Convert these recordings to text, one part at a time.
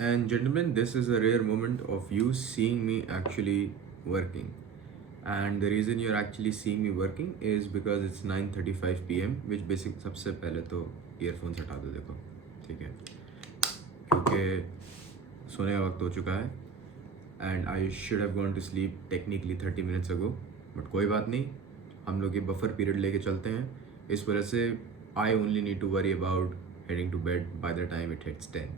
And gentlemen, this is a rare moment of you seeing me actually working. And the reason you're actually seeing me working is because it's 9:35 p.m. which basic सबसे पहले तो earphones हटा दो देखो, ठीक है, क्योंकि सोने का वक्त हो चुका है and I should have gone to sleep technically 30 minutes ago, but कोई बात नहीं, हम लोग ये बफर पीरियड लेके चलते हैं. इस वजह से I only need to worry about heading to bed by the time it hits 10.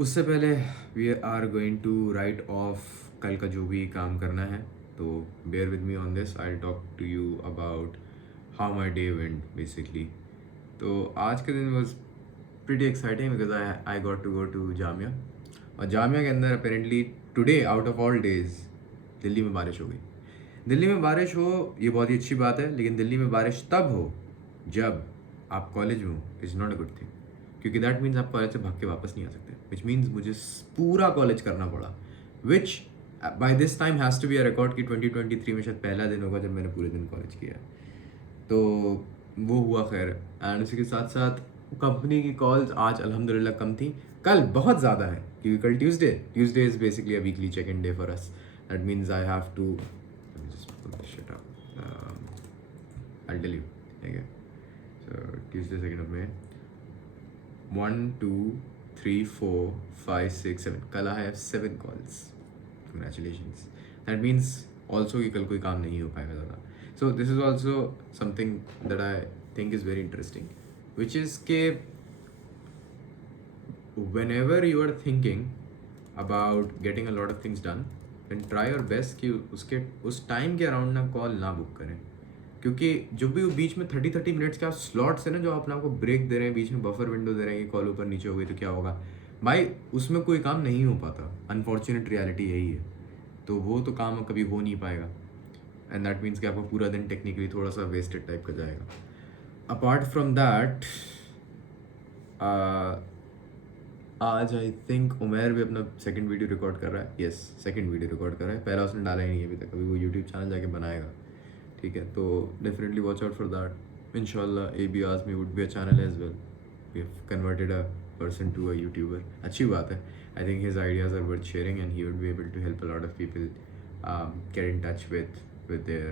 उससे पहले we are going to write off कल का जो भी काम करना है, तो bear with me on this. I talk to you about how my day went basically. तो आज के दिन was pretty exciting because I got to go to Jamia. और जामिया के अंदर apparently today out of all days Delhi में बारिश हो गई. दिल्ली में बारिश हो ये बहुत ही अच्छी बात है, लेकिन दिल्ली में बारिश तब हो जब आप कॉलेज में हो is not a good thing, क्योंकि दैट मीन्स आप कॉलेज से भाग के वापस नहीं आ सकते, विच मीन्स मुझे पूरा कॉलेज करना पड़ा, which by this time has to be a record कि 2023 में शायद पहला दिन होगा जब मैंने पूरे दिन कॉलेज किया है. तो वो हुआ खैर. एंड उसी के साथ साथ कंपनी की कॉल्स आज अल्हम्दुलिल्लाह कम थी. कल बहुत ज़्यादा है क्योंकि कल Tuesday is basically a weekly check in day for us. That means I have to shut up. I'll tell you. Okay. So Tuesday 2nd of May. 1, 2, 3, 4, 5, 6, 7. कल I have 7 calls. Congratulations. That means also कि कल कोई काम नहीं हो पाएगा ज़्यादा. So this is also something that I think is very interesting, which is कि whenever you are thinking about getting a lot of things done, then try your best कि उसके उस टाइम के अराउंड ना कॉल ना book करें, क्योंकि जो भी वो बीच में 30 मिनट्स का स्लॉट्स है ना, जो अपने आपको ब्रेक दे रहे हैं, बीच में बफर विंडो दे रहे हैं कि कॉल ऊपर नीचे हो गई तो क्या होगा भाई, उसमें कोई काम नहीं हो पाता. अनफॉर्चुनेट रियलिटी यही है. तो वो तो काम कभी हो नहीं पाएगा एंड दैट मीन्स कि आपका पूरा दिन टेक्निकली थोड़ा सा वेस्टेड टाइप का जाएगा. अपार्ट फ्रॉम दैट आज आई थिंक उमेर भी अपना सेकंड वीडियो रिकॉर्ड कर रहा है. यस, सेकंड वीडियो रिकॉर्ड कर रहा है. पहला उसने डाला ही नहीं अभी तक. अभी वो यूट्यूब चैनल जाके बनाएगा, ठीक है. तो definitely watch out for that. इंशाल्लाह AB Azmi would be a channel as well. We have converted a person to a YouTuber. अच्छी बात है. I think his ideas are worth sharing and he would be able to help a lot of people get in touch with their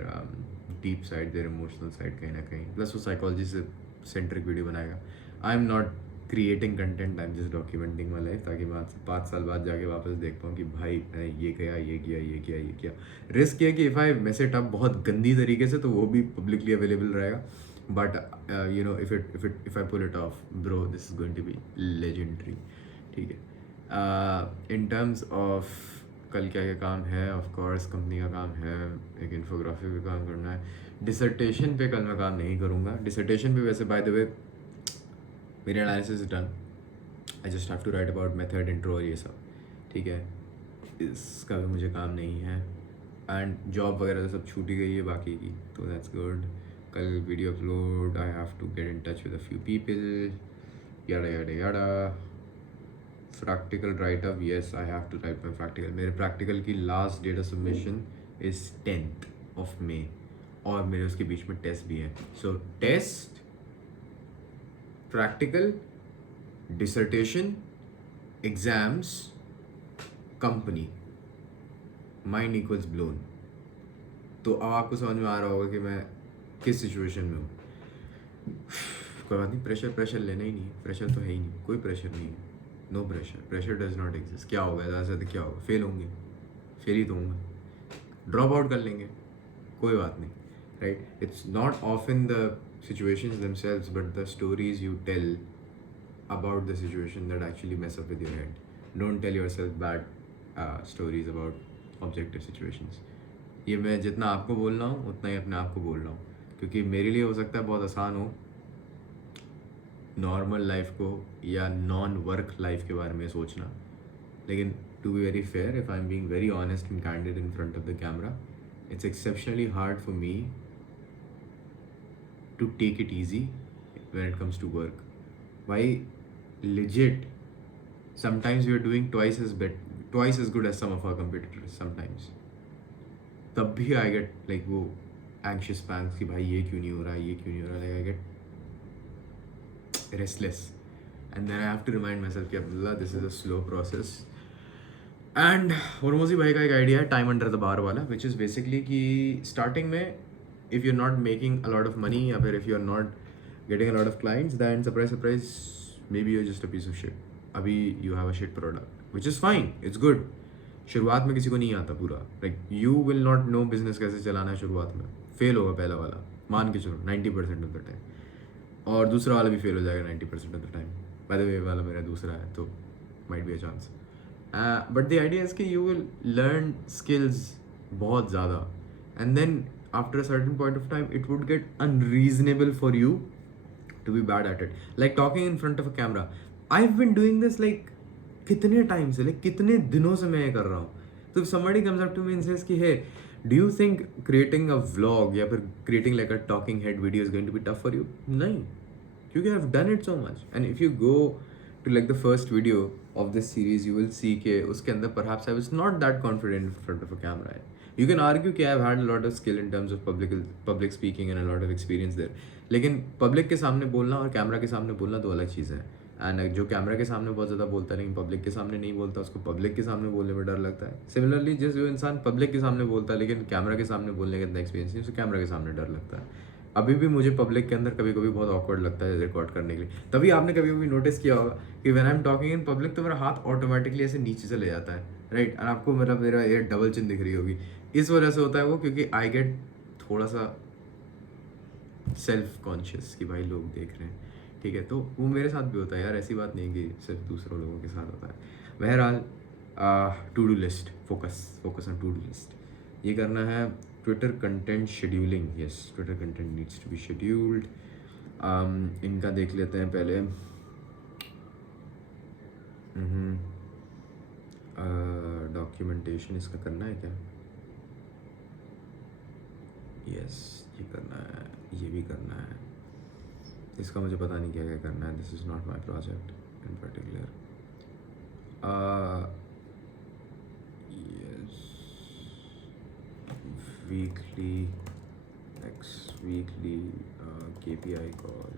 deep side, their emotional side कहीं ना कहीं. Plus वो psychology से centric video बनाएगा. I am not creating content, I am just documenting my life, ताकि मैं आज से 5 साल बाद जाके वापस देख पाऊँ कि भाई मैंने ये किया, ये किया, ये किया, ये किया. रिस्क ये कि if I mess it up बहुत गंदी तरीके से तो वो भी publicly available रहेगा. But you know, if I pull it off, bro, this is going to be legendary. ठीक है. In terms of कल क्या क्या काम है, ऑफ कोर्स कंपनी का काम है, एक इन्फोग्राफी पे काम करना है. डिसर्टेशन पे कल मैं काम नहीं करूँगा. डिसर्टेशन पे वैसे बाय द वे मेरी analysis is done. I just have to write about method, intro और ये सब, ठीक है. इसका भी मुझे काम नहीं है एंड जॉब वगैरह तो सब छूटी गई है बाकी की, तो दैट्स गुड. कल video upload, I have to get in touch with a few people, yada yada yada. Practical write up, yes I have to write my practical. मेरे प्रैक्टिकल की last date of submission is 10th of May और मेरे उसके बीच में test भी है. So test, practical, dissertation, exams, company, mind equals blown. तो अब आपको समझ में आ रहा होगा कि मैं किस सिचुएशन में हूँ. कोई बात नहीं, प्रेशर लेना ही नहीं है. प्रेशर तो है ही नहीं, कोई प्रेशर नहीं है. No pressure, pressure does not exist. क्या होगा ज़्यादा से ज़्यादा, क्या होगा, फेल होंगे, फेल ही तो होंगे, ड्रॉप आउट कर लेंगे, कोई बात नहीं, right. It's not often the situations themselves but the stories you tell about the situation that actually mess up with your head. Don't tell yourself bad stories about objective situations. ये मैं जितना आपको बोल रहा हूँ उतना ही अपने आप को बोल रहा हूँ, क्योंकि मेरे लिए हो सकता है बहुत आसान हो नॉर्मल लाइफ को या नॉन वर्क लाइफ के बारे में सोचना, लेकिन to be very fair, if I am being very honest and candid in front of the camera, it's exceptionally hard for me to take it easy when it comes to work. भाई legit, sometimes we are doing twice as good as some of our competitors sometimes. तब भी I get like वो anxious pangs कि भाई ये क्यों नहीं हो रहा, ये क्यों नहीं हो रहा. like I get restless and then I have to remind myself कि Abdullah this is a slow process. And hormozi भाई का एक आइडिया है टाइम अंडर द बार वाला, विच इज़ बेसिकली कि स्टार्टिंग में if you are not making a lot of money या फिर if you are not getting a lot of clients, then surprise may be you just a piece of shit. अभी you have a shit product which is fine, it's good. शुरुआत में किसी को नहीं आता पूरा, like you will not know business कैसे चलाना है शुरुआत में. फेल होगा पहला वाला, मान के चलो 90% ऑफ द टाइम, और दूसरा वाला भी फेल हो जाएगा 90% of the time. By the way वाला मेरा दूसरा है, तो might be a chance. But the idea is कि यू विल लर्न स्किल्स बहुत ज़्यादा, and then after a certain point of time it would get unreasonable for you to be bad at it. Like talking in front of a camera, I have been doing this like कितने time से, like कितने दिनों से मैं ये कर रहा हूँ. तो somebody comes up to me and says कि hey, do you think creating a vlog या फिर creating like a talking head video is going to be tough for you? नहीं, क्योंकि I've done it so much. And if you go to like the first video of this series, you will see कि उसके अंदर perhaps I was not that confident in front of a camera. You can argue कि I've had a lot of skill in terms of public speaking and a lot of experience there. लेकिन public के सामने बोलना और camera के सामने बोलना दो अलग चीज़ें हैं. एंड जो कैमरा के सामने बहुत ज़्यादा बोलता है लेकिन पब्लिक के सामने नहीं बोलता, उसको पब्लिक के सामने बोलने में डर लगता है. सिमिलरली जो इंसान पब्लिक के सामने बोलता है लेकिन कैमरा के सामने बोलने का इतना एक्सपीरियंस नहीं, उसको कैमरा के सामने डर लगता है. अभी भी मुझे पब्लिक के अंदर कभी कभी बहुत ऑकवर्ड लगता है रिकॉर्ड करने के लिए. तभी आपने कभी कभी नोटिस किया होगा कि when I am talking in public तो मेरा हाथ ऑटोमेटिकली ऐसे नीचे चले जाता है, राइट. और आपको मेरा ये डबल चिन दिख रही होगी. इस वजह से होता है वो, क्योंकि आई गेट थोड़ा सा सेल्फ कॉन्शियस कि भाई लोग देख रहे हैं, ठीक है. तो वो मेरे साथ भी होता है यार, ऐसी बात नहीं कि सिर्फ दूसरों लोगों के साथ होता है. बहरहाल to do list, focus on to do list. ये करना है Twitter content scheduling. Yes, Twitter content needs to be scheduled. इनका देख लेते हैं पहले. डॉक्यूमेंटेशन इसका करना है क्या? यस, ये करना है, ये भी करना है. इसका मुझे पता नहीं क्या क्या करना है. This is not my project in particular. Yes, weekly next weekly KPI call.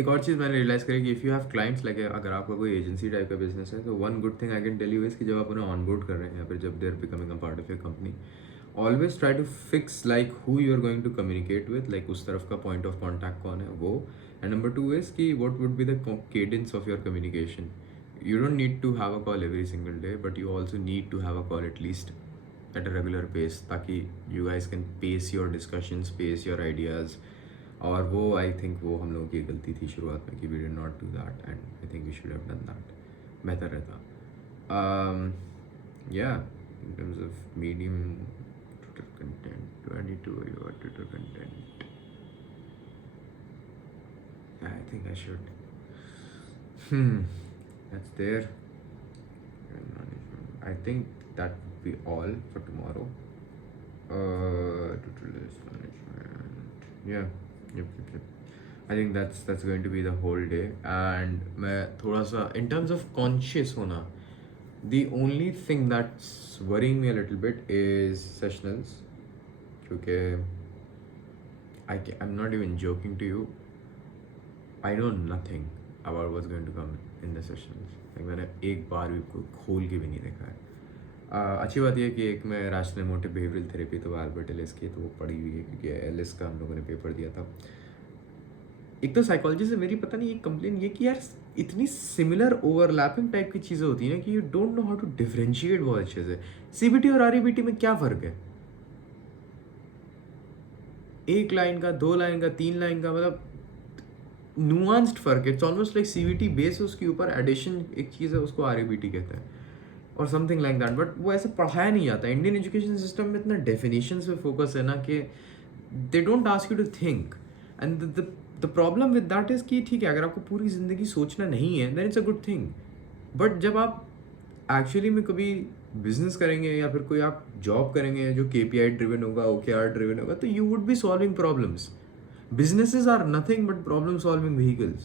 एक और चीज़ मैंने रियलाइज़ करी कि if you have clients, like अगर आपका कोई एजेंसी टाइप का बिजनेस है, तो one good thing I can tell you is कि जब आप उन्हें ऑनबोर्ड कर रहे हैं या फिर जब they are becoming a part of your company, always try to fix like who you are going to communicate with, like उस तरफ का पॉइंट ऑफ कॉन्टैक्ट कौन है वो. And number 2 is कि what would be the cadence of your communication. You don't need to have a call every single day, but you also need to have a call at least at a regular pace, ताकि you guys can pace your discussions, pace your ideas. और वो I think वो हम लोगों की गलती थी शुरुआत में कि we did not do that, and I think we should have done that. बेहतर रहता. Yeah, in terms of medium Twitter content, do I need to worry about Twitter content? I think I should. That's there. I think that would be all for tomorrow. To-do list management. Yeah. Yep. I think that's going to be the whole day. And मैं थोड़ा सा in terms of conscious होना, the only thing that's worrying me a little bit is sessionals. क्योंकि I'm not even joking to you. I know nothing about what's going to come in the sessions. like मैंने एक बार भी खोल के भी नहीं देखा है. अच्छी बात यह है कि एक मैं रैशनल मोटिव बिहेवियरल थेरेपी, तो अल्बर्ट एलिस की, तो वो पढ़ी हुई है क्योंकि एलिस का हम लोगों ने पेपर दिया था. एक तो साइकोलॉजी से मेरी पता नहीं एक कंप्लेन ये कि यार इतनी सिमिलर ओवरलैपिंग टाइप की चीज़ें होती हैं कि you don't know how to differentiate बहुत अच्छे से. CBT और REBT में क्या फ़र्क है? एक लाइन का, 2 लाइन का, 3 लाइन का, मतलब नुआंस्ड फर्क है. It's almost like CVT base, उसके ऊपर एडिशन एक चीज़ है, उसको REBT कहते हैं और समथिंग लाइक दैट. बट वो ऐसे पढ़ाया नहीं जाता. इंडियन एजुकेशन सिस्टम में इतना डेफिनेशंस पे फोकस है ना कि they don't ask you to think. And the problem with that is कि ठीक है, अगर आपको पूरी ज़िंदगी सोचना नहीं है then it's a good thing. But जब आप एक्चुअली में कभी बिजनेस करेंगे या फिर कोई आप जॉब करेंगे जो KPI ड्रिवन होगा, OKR ड्रिवन होगा, तो you would be solving problems. Businesses are nothing but problem solving vehicles.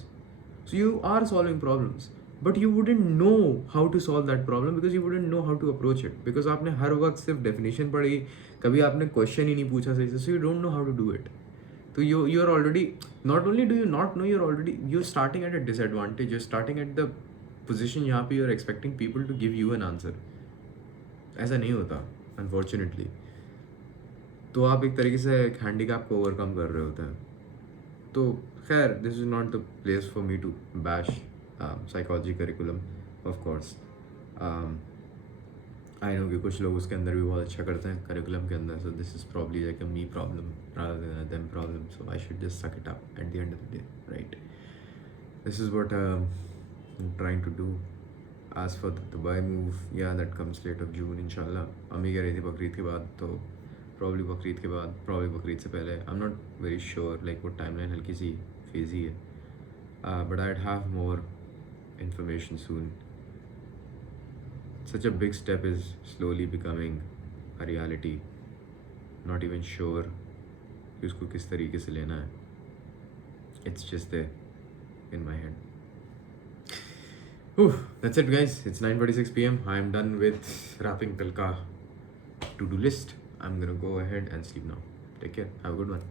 So you are solving problems, but you wouldn't know how to solve that problem because you wouldn't know how to approach it. Because आपने हर वक्त सिर्फ definition पढ़ी, कभी आपने question ही नहीं पूछा सही से, so you don't know how to do it. तो you are already, not only do you not know, you're starting at a disadvantage. You're starting at the position यहाँ पे you're expecting people to give you an answer. ऐसा नहीं होता unfortunately. तो आप एक तरीके से एक हैंडीकैप को ओवरकम कर रहे होते हैं. तो खैर, this is not the place for me to bash psychology curriculum. Of course I know कि कुछ लोग उसके अंदर भी बहुत अच्छा करते हैं करिकुलम के अंदर. So this is probably like a me problem rather than a them problem. So I should just suck it up at the end of the day, right? This is what I'm trying to do. As for the Dubai move, yeah, that comes late of June inshallah. अम्मी कह रही थी बकरीद के बाद, तो probably Bakrid के बाद, probably Bakrid से पहले. I'm not very sure, like वो टाइमलाइन हल्की सी फेजी है. But I'd have more information soon. Such a big step is slowly becoming a reality. Not even sure कि उसको किस तरीके से लेना है. It's just there in my head. That's it guys. It's 9:46 p.m. I'm done with wrapping Tilka to-do list. I'm gonna go ahead and sleep now. Take care. Have a good one.